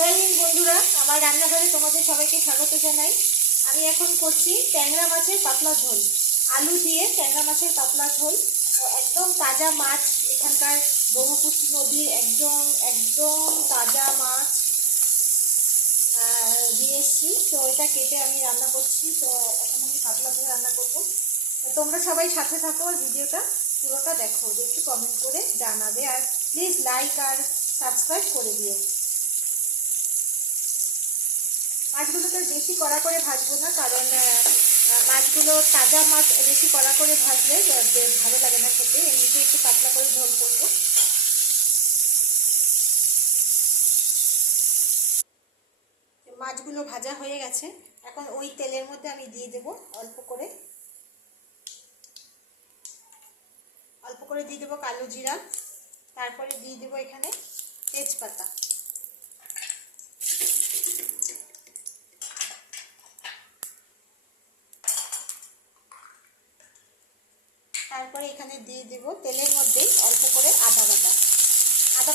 জয় হিন্দ বন্ধুরা, আমার রান্নাঘরে তোমাদের সবাইকে স্বাগত জানাই। আমি এখন করছি ট্যাংরা মাছের পাতলা ঝোল। আলু দিয়ে ট্যাংরা মাছের পাতলা ঝোল। তো একদম তাজা মাছ, এখানকার ব্রহ্মপুত্র নদীর একদম একদম তাজা মাছ দিয়ে এসছি। তো এটা কেটে আমি রান্না করছি। তো এখন আমি পাতলা ঝোল রান্না করব। তো তোমরা সবাই সাথে থাকো আর ভিডিওটা পুরোটা দেখো, দেখি কমেন্ট করে জানাবে, আর প্লিজ লাইক আর সাবস্ক্রাইব করে দিও। মাছগুলোকে বেশি কড়া করে ভাজবো না, কারণ মাছগুলো তাজা মাছ বেশি কড়া করে ভাজলে ভালো লাগে না খেতে। এমনিতে একটু পাতলা করে ঝোল করবো। মাছগুলো ভাজা হয়ে গেছে, এখন ওই তেলের মধ্যে আমি দিয়ে দেবো অল্প করে দিয়ে দেবো কালো জিরা, তারপরে দিয়ে দেবো এখানে তেজপাতা, তারপরে এখানে দিয়ে দেব তেলের মধ্যেই অল্প করে আদা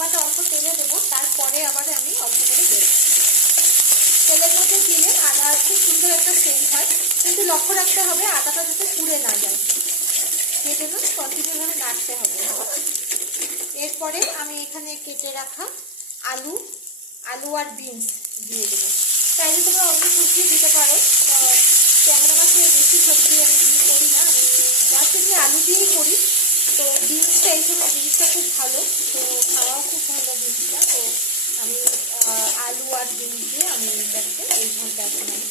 বাটা অল্প তেলে দেবো, তারপরে আবার আমি অল্প করে দেবো। তেলের মধ্যে দিলে আদা খুব সুন্দর একটা সেন্ট হয়, কিন্তু লক্ষ্য রাখতে হবে আদাটা যাতে পুড়ে না যায়, সেই জন্য কন্টিনিউভাবে নাড়তে হবে। এরপরে আমি এখানে কেটে রাখা আলু আর বিনস দিয়ে দেবো। চাইলে তোমরা অন্য সবজি দিতে পারো। ট্যাংরা মাছের বেশি সবজি আমি দিয়ে করি না, আমি জাস্ট আলু দিয়েই করি। তো বিনসটা এই সময় বিনসটা খুব ভালো, তো খাওয়াও খুব ভালো বিনসটা। তো আমি আলু আর বিনস দিয়ে আমি এটাকে এই ঝোলটা এখন আমি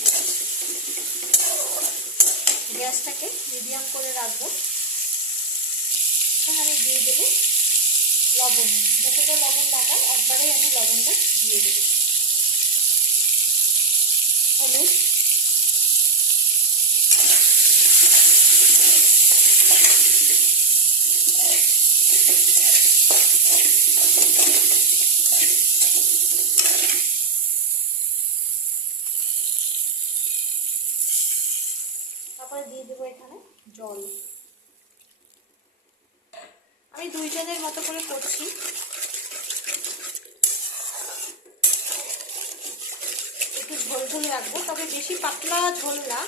গ্যাসটাকে মিডিয়াম করে রাখবো। এখন আমি দিয়ে দেবো লবণ, যতটা লবণ লাগায় একবারেই আমি লবণটা দিয়ে দেবো। হলুদ, তারপরে দিয়ে দেবো এখানে জল। আমি 2 জনের মতো করে করছি। একটু ঝোল ঝোল রাখবো, তবে বেশি পাতলা ঝোল না।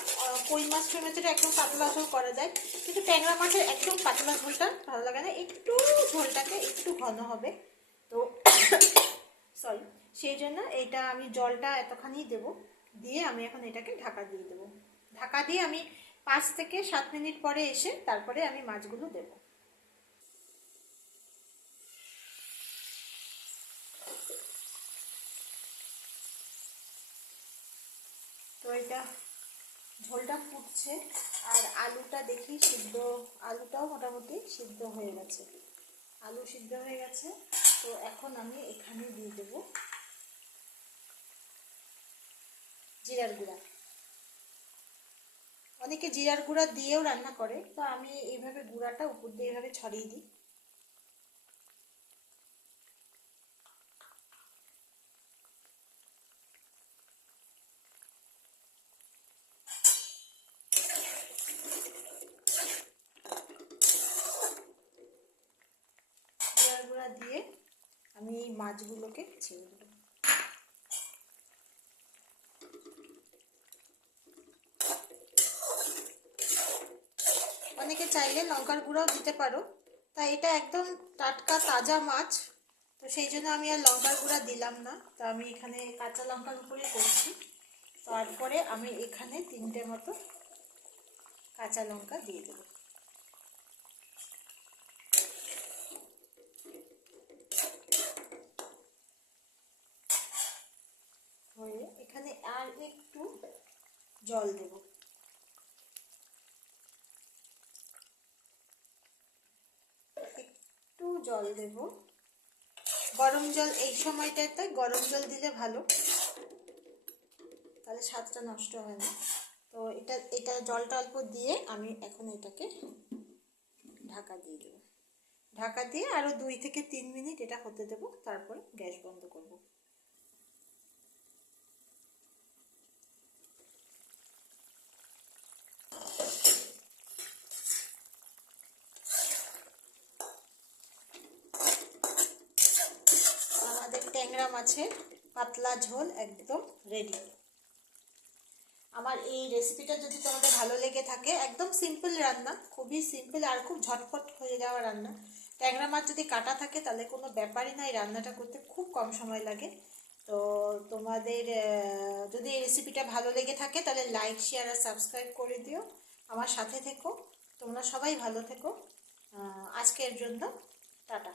কই মাছ টই মাছের একদম পাতলা ঝোল করা যায়, কিন্তু ট্যাংরা মাছের একদম পাতলা ঝোলটা ভালো লাগে না, একটু ঝোলটাকে একটু ঘন হবে। তো সরি, সেই জন্য এইটা আমি জলটা এতখানি দেবো, দিয়ে আমি এখন এটাকে ঢাকা দিয়ে দেবো। ঢাকা দিয়ে আমি 5 থেকে 7 মিনিট পরে এসে তারপরে আমি মাছগুলো দেবো। তো এটা ঝোলটা ফুটছে, আর আলুটা দেখি সিদ্ধ, আলুটাও মোটামুটি সিদ্ধ হয়ে গেছে, আলু সিদ্ধ হয়ে গেছে। তো এখন আমি এখানে দিয়ে দেবো জিরার গুঁড়া। অনেকে জিরার গুঁড়া দিয়েও রান্না করে, তো আমি এইভাবে গুঁড়াটা উপর দিয়ে এইভাবে ছড়িয়ে দিই। জিরার গুঁড়া দিয়ে আমি এই মাছগুলোকে ছেড়ে দেবো। অনেকে চাইলে লঙ্কার গুঁড়াও দিতে পারো, তাই এটা একদম টাটকা তাজা মাছ, তো সেই জন্য আমি আর লঙ্কার গুঁড়া দিলাম না। তো আমি এখানে কাঁচা লঙ্কার উপরে করছি। তারপরে আমি এখানে 3টে মতো কাঁচা লঙ্কা দিয়ে দেবো। হয়ে এখানে আর একটু জল দেব, একটু জল দেব, গরম জল। এই সময়টাতে গরম জল দিলে ভালো, তাহলে স্বাদটা নষ্ট হয় না। তো এটা জলটা অল্প দিয়ে আমি এখন এটাকে ঢাকা দিয়ে দেবো। ঢাকা দিয়ে আরও 2 থেকে 3 মিনিট এটা হতে দেবো, তারপরে গ্যাস বন্ধ করব। আমাদের ট্যাংরা মাছের পাতলা ঝোল একদম রেডি। আমার এই রেসিপিটা যদি তোমাদের ভালো লেগে থাকে, একদম সিম্পল রান্না, খুবই সিম্পল আর খুব ঝটপট হয়ে যাওয়া রান্না। ট্যাংরা মাছ যদি কাটা থাকে তাহলে কোনো ব্যাপারই না, এই রান্নাটা করতে খুব কম সময় লাগে। তো তোমাদের যদি এই রেসিপিটা ভালো লেগে থাকে তাহলে লাইক, শেয়ার আর সাবস্ক্রাইব করে দিও। আমার সাথে থেকো, তোমরা সবাই ভালো থেকো। আজকের জন্য টাটা।